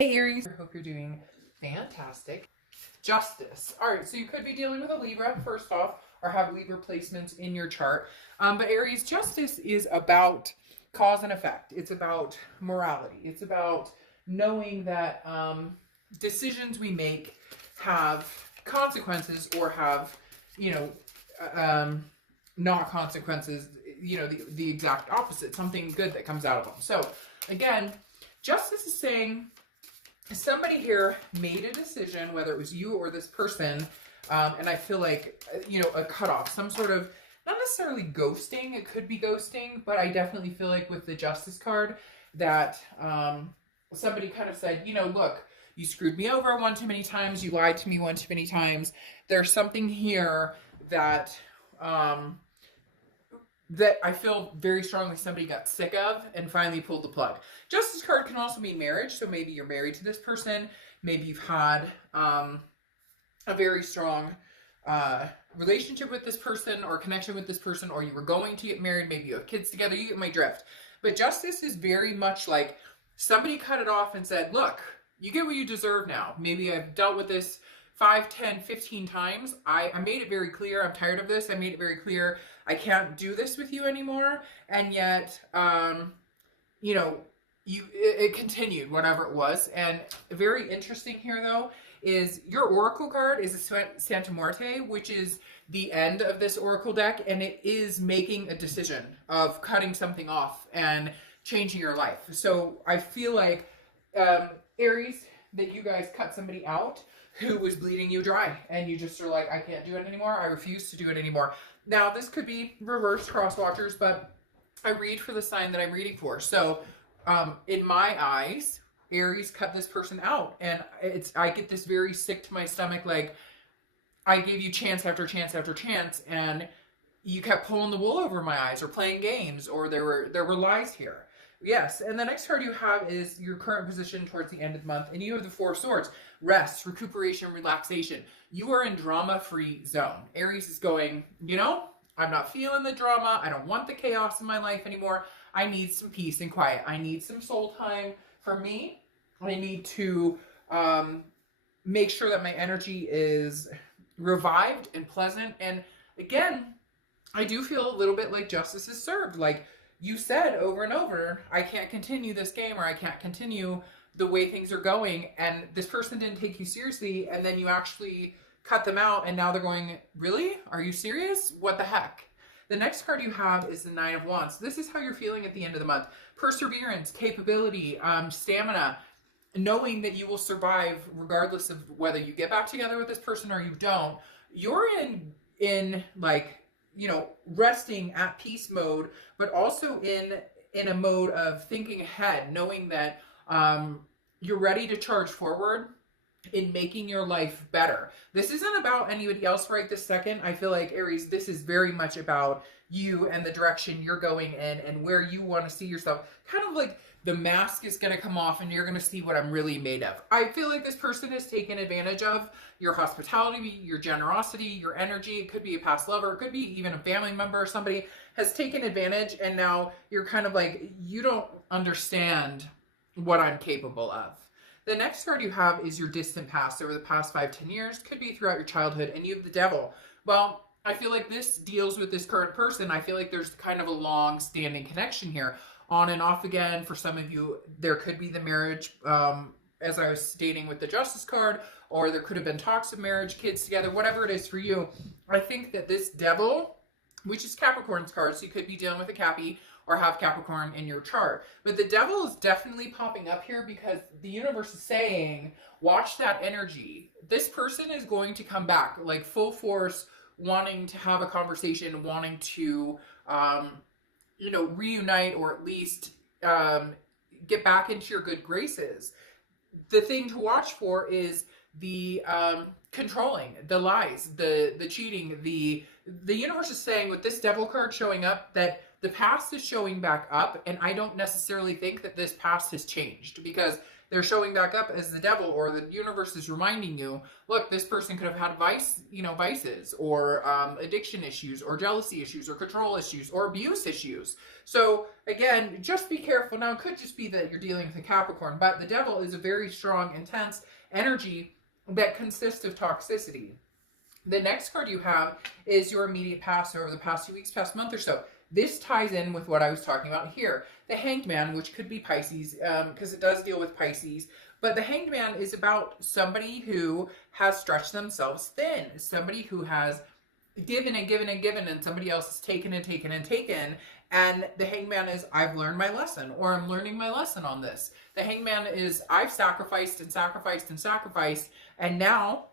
Hey Aries, I hope you're doing fantastic. Justice. All right, so you could be dealing with a Libra first off, or have Libra placements in your chart. But Aries, justice is about cause and effect. It's about morality. It's about knowing that decisions we make have consequences or have, you know, not consequences. You know, the exact opposite. Something good that comes out of them. So again, justice is saying somebody here made a decision, whether it was you or this person, and I feel like, you know, a cutoff, some sort of, not necessarily ghosting, it could be ghosting, but I definitely feel like with the Justice card that somebody kind of said, you know, look, you screwed me over one too many times, you lied to me one too many times, there's something here that that I feel very strongly somebody got sick of and finally pulled the plug. Justice card can also mean marriage. So maybe you're married to this person. Maybe you've had a very strong relationship with this person or connection with this person, or you were going to get married. Maybe you have kids together. You get my drift. But justice is very much like somebody cut it off and said, look, you get what you deserve now. Maybe I've dealt with this 5, 10, 15 times. I made it very clear. I'm tired of this. I made it very clear. I can't do this with you anymore. And yet, you know, it continued, whatever it was. And very interesting here, though, is your Oracle card is a Santa Muerte, which is the end of this Oracle deck. And it is making a decision of cutting something off and changing your life. So I feel like, Aries, that you guys cut somebody out who was bleeding you dry, and you just are like, I can't do it anymore. I refuse to do it anymore. Now, this could be reverse cross watchers, but I read for the sign that I'm reading for. So, in my eyes, Aries cut this person out, and I get this very sick to my stomach, like, I gave you chance after chance after chance, and you kept pulling the wool over my eyes, or playing games, or there were lies here. Yes, and the next card you have is your current position towards the end of the month, and you have the Four of Swords. Rest, recuperation, relaxation. You are in drama-free zone. Aries is going, you know, I'm not feeling the drama. I don't want the chaos in my life anymore. I need some peace and quiet. I need some soul time for me. I need to make sure that my energy is revived and pleasant. And again, I do feel a little bit like justice is served. Like, you said over and over, I can't continue this game, or I can't continue the way things are going, and this person didn't take you seriously, and then you actually cut them out, and now they're going, really? Are you serious? What the heck? The next card you have is the Nine of Wands. This is how you're feeling at the end of the month. Perseverance, capability, stamina, knowing that you will survive regardless of whether you get back together with this person or you don't. You're in like, you know, resting at peace mode, but also in a mode of thinking ahead, knowing that you're ready to charge forward in making your life better. This isn't about anybody else right this second. I feel like, Aries, this is very much about you and the direction you're going in and where you want to see yourself. Kind of like the mask is going to come off and you're going to see what I'm really made of. I feel like this person has taken advantage of your hospitality, your generosity, your energy. It could be a past lover. It could be even a family member or somebody has taken advantage, and now you're kind of like, you don't understand what I'm capable of. The next card you have is your distant past, over the past 5, 10 years. Could be throughout your childhood, and you have the Devil. Well, I feel like this deals with this current person. I feel like there's kind of a long-standing connection here. On and off again. For some of you, there could be the marriage, as I was stating with the Justice card, or there could have been talks of marriage, kids together, whatever it is for you. I think that this Devil, which is Capricorn's card, so you could be dealing with a Cappy or have Capricorn in your chart. But the Devil is definitely popping up here because the universe is saying, watch that energy. This person is going to come back, like full force, wanting to have a conversation, wanting to, you know, reunite, or at least get back into your good graces. The thing to watch for is the controlling, the lies, the cheating. The universe is saying with this Devil card showing up that the past is showing back up, and I don't necessarily think that this past has changed, because they're showing back up as the devil, or the universe is reminding you, look, this person could have had vices, or addiction issues, or jealousy issues, or control issues, or abuse issues. So again, just be careful. Now, it could just be that you're dealing with a Capricorn, but the devil is a very strong, intense energy that consists of toxicity. The next card you have is your immediate past, over the past few weeks, past month or so. This ties in with what I was talking about here. The Hanged Man, which could be Pisces, because it does deal with Pisces. But the Hanged Man is about somebody who has stretched themselves thin. Somebody who has given and given and given, and somebody else has taken and taken and taken. And the Hanged Man is, I've learned my lesson, or I'm learning my lesson on this. The Hanged Man is, I've sacrificed and sacrificed and sacrificed, and now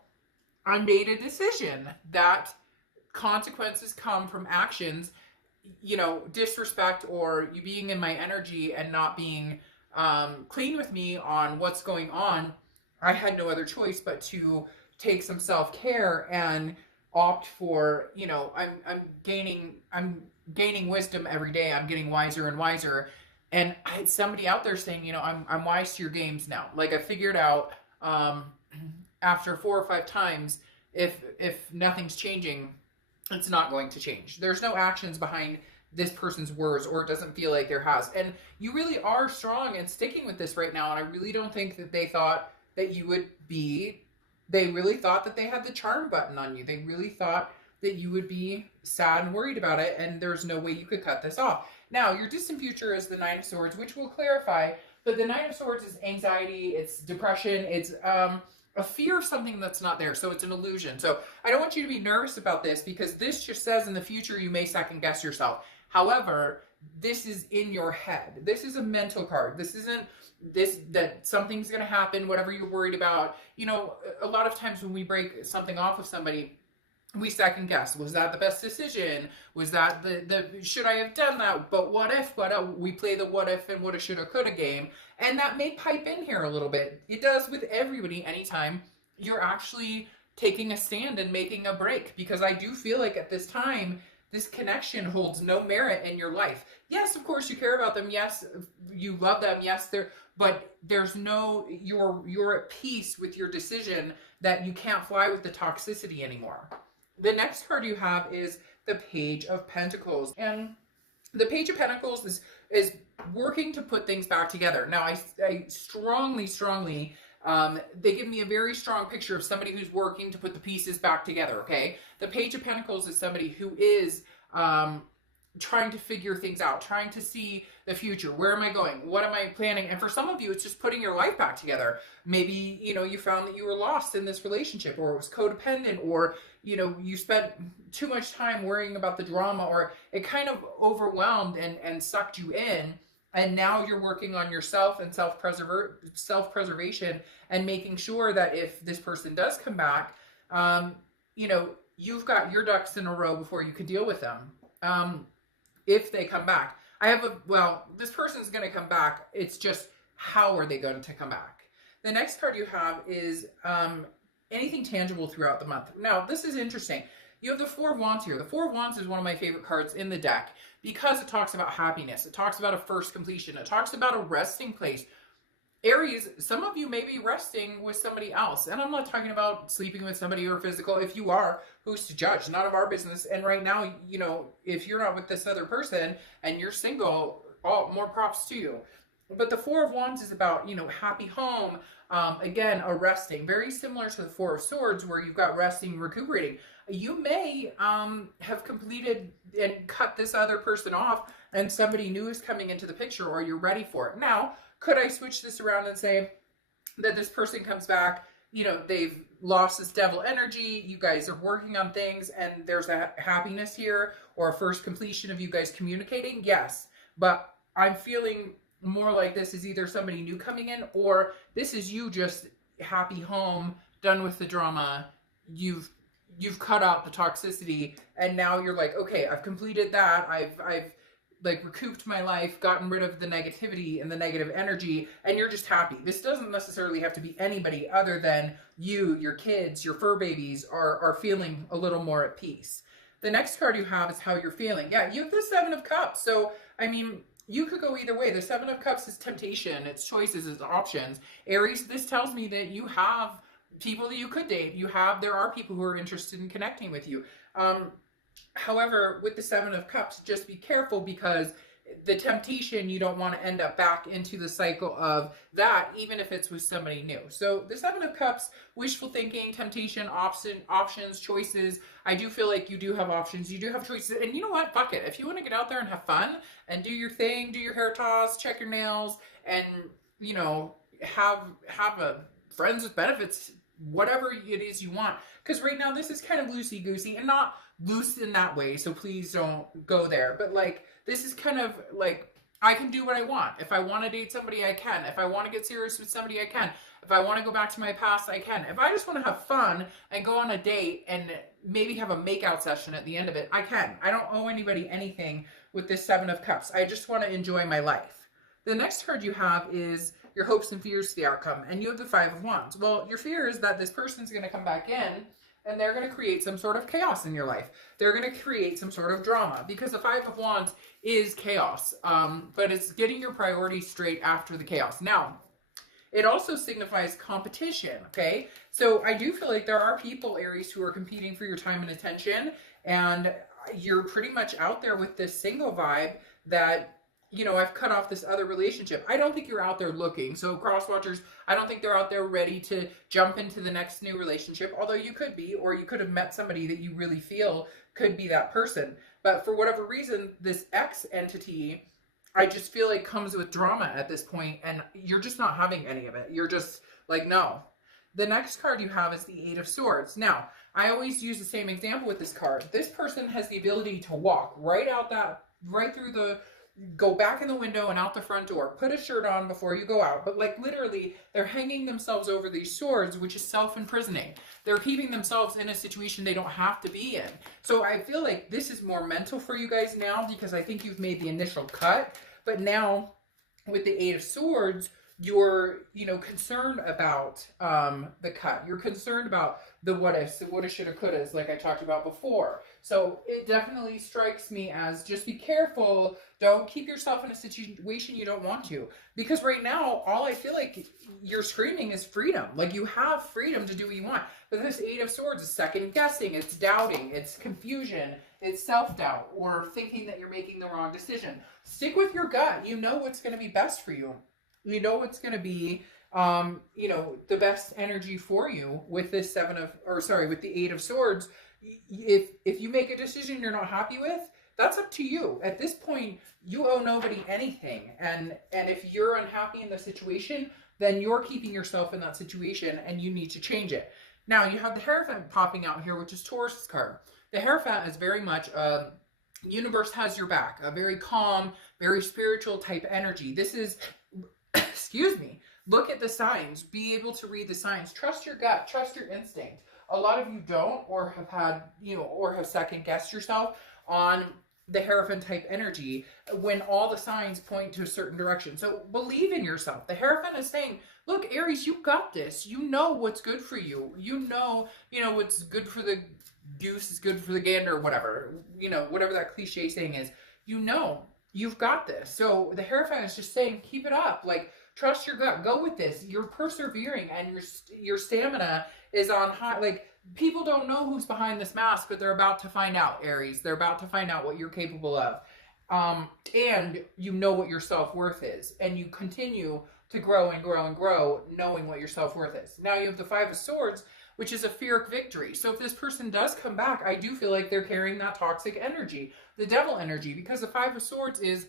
I made a decision that consequences come from actions, disrespect, or you being in my energy and not being clean with me on what's going on. I had no other choice but to take some self-care and opt for, I'm gaining wisdom every day. I'm getting wiser and wiser. And I had somebody out there saying, I'm wise to your games now. Like, I figured out after 4 or 5 times, if nothing's changing, it's not going to change. There's no actions behind this person's words, or it doesn't feel like there has. And you really are strong and sticking with this right now. And I really don't think that they thought that you would be, they really thought that they had the charm button on you. They really thought that you would be sad and worried about it, and there's no way you could cut this off. Now, your distant future is the Nine of Swords, which we'll clarify, but the Nine of Swords is anxiety, it's depression, it's a fear of something that's not there, so it's an illusion. So I don't want you to be nervous about this, because this just says in the future you may second guess yourself. However, this is in your head. This is a mental card. This isn't that something's going to happen, whatever you're worried about. A lot of times when we break something off of somebody, we second guess. Was that the best decision? Was that should I have done that? But what if? We play the what if and woulda, shoulda, coulda game. And that may pipe in here a little bit. It does with everybody anytime you're actually taking a stand and making a break. Because I do feel like at this time, this connection holds no merit in your life. Yes, of course you care about them. Yes, you love them. Yes, but there's no, you're at peace with your decision that you can't fly with the toxicity anymore. The next card you have is the Page of Pentacles. And the Page of Pentacles is working to put things back together. Now, I strongly, they give me a very strong picture of somebody who's working to put the pieces back together, okay? The Page of Pentacles is somebody who is trying to figure things out, trying to see the future. Where am I going? What am I planning? And for some of you, it's just putting your life back together. Maybe, you found that you were lost in this relationship, or it was codependent, or, you spent too much time worrying about the drama, or it kind of overwhelmed and sucked you in. And now you're working on yourself and self-preservation and making sure that if this person does come back, you've got your ducks in a row before you can deal with them. If they come back. This person's going to come back. It's just, how are they going to come back? The next card you have is anything tangible throughout the month. Now, this is interesting. You have the Four of Wands here. The Four of Wands is one of my favorite cards in the deck because it talks about happiness. It talks about a first completion. It talks about a resting place. Aries, some of you may be resting with somebody else. And I'm not talking about sleeping with somebody or physical. If you are, who's to judge? None of our business. And right now, if you're not with this other person and you're single, more props to you. But the Four of Wands is about, happy home. Again, a resting. Very similar to the Four of Swords, where you've got resting, recuperating. You may have completed and cut this other person off, and somebody new is coming into the picture, or you're ready for it. Now, could I switch this around and say that this person comes back, they've lost this devil energy, you guys are working on things, and there's a happiness here, or a first completion of you guys communicating? Yes. But I'm feeling more like this is either somebody new coming in, or this is you just happy home, done with the drama, you've cut out the toxicity, and now you're like, okay, I've completed that, I've like recouped my life, gotten rid of the negativity and the negative energy, and you're just happy. This doesn't necessarily have to be anybody other than you, your kids, your fur babies are feeling a little more at peace. The next card you have is how you're feeling. Yeah, you have the Seven of Cups. So, I mean, you could go either way. The Seven of Cups is temptation, it's choices, it's options. Aries, this tells me that you have people that you could date. There are people who are interested in connecting with you. However, with the Seven of Cups, just be careful, because the temptation, you don't want to end up back into the cycle of that, even if it's with somebody new. So the Seven of Cups, wishful thinking, temptation, options, choices. I do feel like you do have options, you do have choices, and you know what? Fuck it. If you want to get out there and have fun and do your thing, do your hair toss, check your nails, and you know, have a friends with benefits, whatever it is you want. Because right now this is kind of loosey-goosey, and not loose in that way, so please don't go there. But like, this is kind of like, I can do what I want. If I want to date somebody, I can. If I want to get serious with somebody, I can. If I want to go back to my past, I can. If I just want to have fun and go on a date and maybe have a makeout session at the end of it, I can. I don't owe anybody anything with this Seven of Cups. I just want to enjoy my life. The next card you have is your hopes and fears to the outcome, and you have the Five of Wands. Well, your fear is that this person's going to come back in and they're going to create some sort of chaos in your life. They're going to create some sort of drama, because the Five of Wands is chaos, but it's getting your priorities straight after the chaos. Now, it also signifies competition, okay? So I do feel like there are people, Aries, who are competing for your time and attention, and you're pretty much out there with this single vibe that, you know, I've cut off this other relationship. I don't think you're out there looking. So cross-watchers, I don't think they're out there ready to jump into the next new relationship, although you could be, or you could have met somebody that you really feel could be that person. But for whatever reason, this X entity, I just feel like comes with drama at this point, and you're just not having any of it. You're just like, no. The next card you have is the Eight of Swords. Now, I always use the same example with this card. This person has the ability to walk right through the, go back in the window and out the front door, put a shirt on before you go out. But like, literally, they're hanging themselves over these swords, which is self-imprisoning. They're keeping themselves in a situation they don't have to be in. So I feel like this is more mental for you guys now, because I think you've made the initial cut. But now with the Eight of Swords, you're, you know, concerned about the cut. You're concerned about the what ifs, the woulda, shoulda, couldas, like I talked about before. So it definitely strikes me as, just be careful. Don't keep yourself in a situation you don't want to. Because right now, all I feel like you're screaming is freedom. Like, you have freedom to do what you want. But this Eight of Swords is second guessing, it's doubting, it's confusion, it's self-doubt, or thinking that you're making the wrong decision. Stick with your gut. You know what's going to be best for you. You know what's going to be, you know, the best energy for you with this with the Eight of Swords. If you make a decision you're not happy with, that's up to you. At this point, you owe nobody anything. And if you're unhappy in the situation, then you're keeping yourself in that situation and you need to change it. Now, you have the Hierophant popping out here, which is Taurus's card. The Hierophant is very much universe has your back, a very calm, very spiritual type energy. This is, excuse me, look at the signs, be able to read the signs, trust your gut, trust your instinct. A lot of you don't, or have had, you know, or have second guessed yourself on the Hierophant type energy when all the signs point to a certain direction. So believe in yourself. The Hierophant is saying, look, Aries, you got this. You know what's good for you. You know what's good for the goose is good for the gander, whatever, you know, whatever that cliche saying is, you know, you've got this. So the Hierophant is just saying, keep it up. Like, trust your gut, go with this. You're persevering, and your stamina is on high. Like, people don't know who's behind this mask, but they're about to find out, Aries. They're about to find out what you're capable of. And you know what your self-worth is, and you continue to grow and grow and grow, knowing what your self-worth is. Now you have the Five of Swords, which is a Pyrrhic victory. So if this person does come back, I do feel like they're carrying that toxic energy, the devil energy, because the Five of Swords is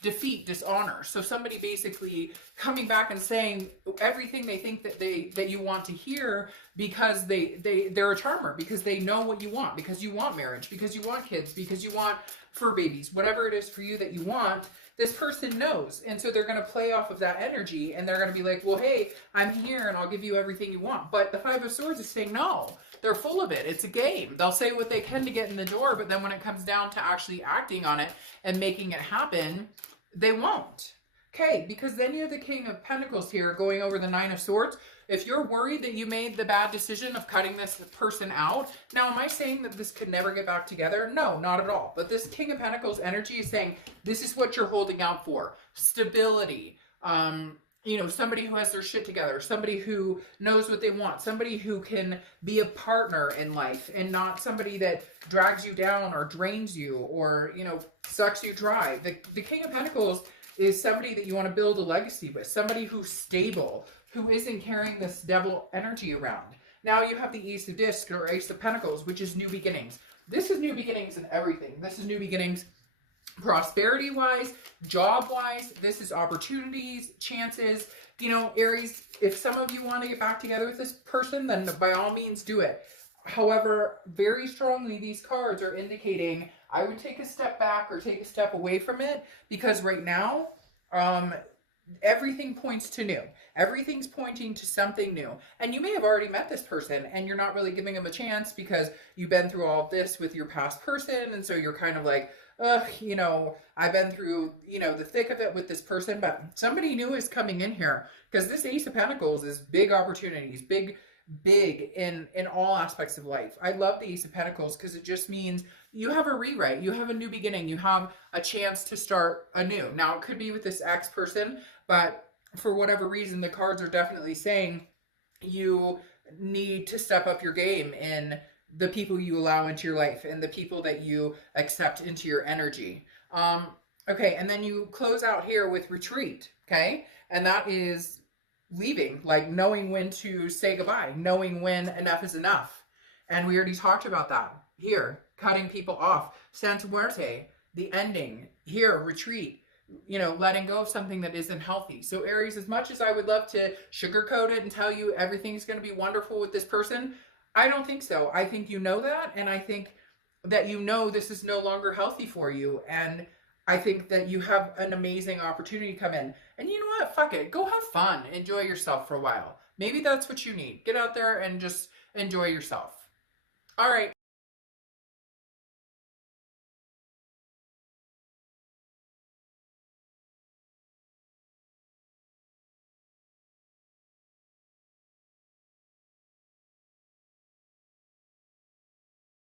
defeat, dishonor. So somebody basically coming back and saying everything they think that you want to hear, because they're a charmer, because they know what you want, because you want marriage, because you want kids, because you want fur babies, whatever it is for you that you want. This person knows, and so they're going to play off of that energy, and they're going to be like, well, hey, I'm here and I'll give you everything you want. But the Five of Swords is saying, no, they're full of it. It's a game. They'll say what they can to get in the door, but then when it comes down to actually acting on it and making it happen, they won't. Okay, because then you have the King of Pentacles here going over the Nine of Swords. if you're worried that you made the bad decision of cutting this person out, now am I saying that this could never get back together? No, not at all. But this King of Pentacles energy is saying this is what you're holding out for. Stability. You know, somebody who has their shit together, somebody who knows what they want, somebody who can be a partner in life and not somebody that drags you down or drains you or, you know, sucks you dry. The King of Pentacles is somebody that you want to build a legacy with, somebody who's stable, who isn't carrying this devil energy around. Now you have the Ace of Discs or Ace of Pentacles, which is new beginnings. This is new beginnings in everything. This is new beginnings prosperity-wise, job-wise. This is opportunities, chances. You know, Aries, if some of you want to get back together with this person, then by all means do it. However, very strongly, these cards are indicating I would take a step back or take a step away from it, because right now, everything points to new. Everything's pointing to something new. And you may have already met this person and you're not really giving them a chance because you've been through all of this with your past person. And so you're kind of like, you know, I've been through, you know, the thick of it with this person, but somebody new is coming in here, because this Ace of Pentacles is big opportunities, big in all aspects of life. I love the Ace of Pentacles because it just means you have a rewrite, you have a new beginning, you have a chance to start anew. Now, it could be with this ex person, but for whatever reason, the cards are definitely saying you need to step up your game in the people you allow into your life and the people that you accept into your energy. Okay, and then you close out here with retreat, okay? And that is leaving, like knowing when to say goodbye, knowing when enough is enough. And we already talked about that here, cutting people off. Santa Muerte, the ending. Here, retreat, you know, letting go of something that isn't healthy. So Aries, as much as I would love to sugarcoat it and tell you everything's going to be wonderful with this person, I don't think so. I think you know that, and I think that you know this is no longer healthy for you, and I think that you have an amazing opportunity come in. And you know what? Fuck it. Go have fun. Enjoy yourself for a while. Maybe that's what you need. Get out there and just enjoy yourself. All right.